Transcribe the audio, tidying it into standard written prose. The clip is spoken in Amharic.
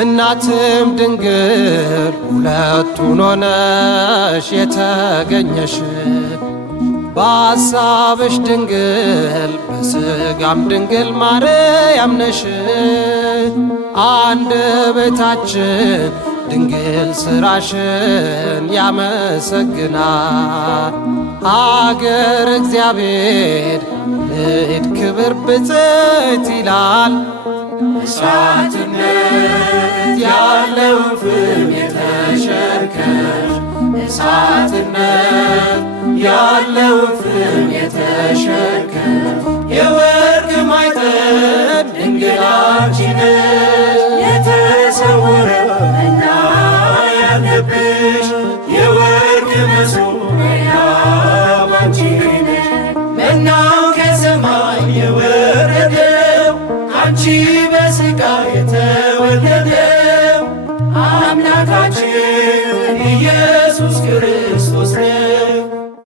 እናትም ድንግል ሁለቱን ሆነሽ የተገኘሽ በሐሳብሽ ድንግል በሥጋም ድንግል ማርያም ነሽ። አንደበታችን ድንግል ሥራሽን ያመሰግናል። አገር እግዚአብሔር ልዕድ ክብር ብፅዕት ይላል። እሳትነት ያለውን ፍም የተሸከምሽ እሳትነት ያለውን ፍም የተሸከምሽ የወርቅ ማዕተብ ድንግል አንቺ ነሽ። የተሰወረ መና ያለብሽ የወርቅ መሶበያ አንቺ ነሽ። መናው ከሰማይ የወረደው አንቺ በሥጋ የተወለደው አምላካችን ኢየሱስ ክርስቶስ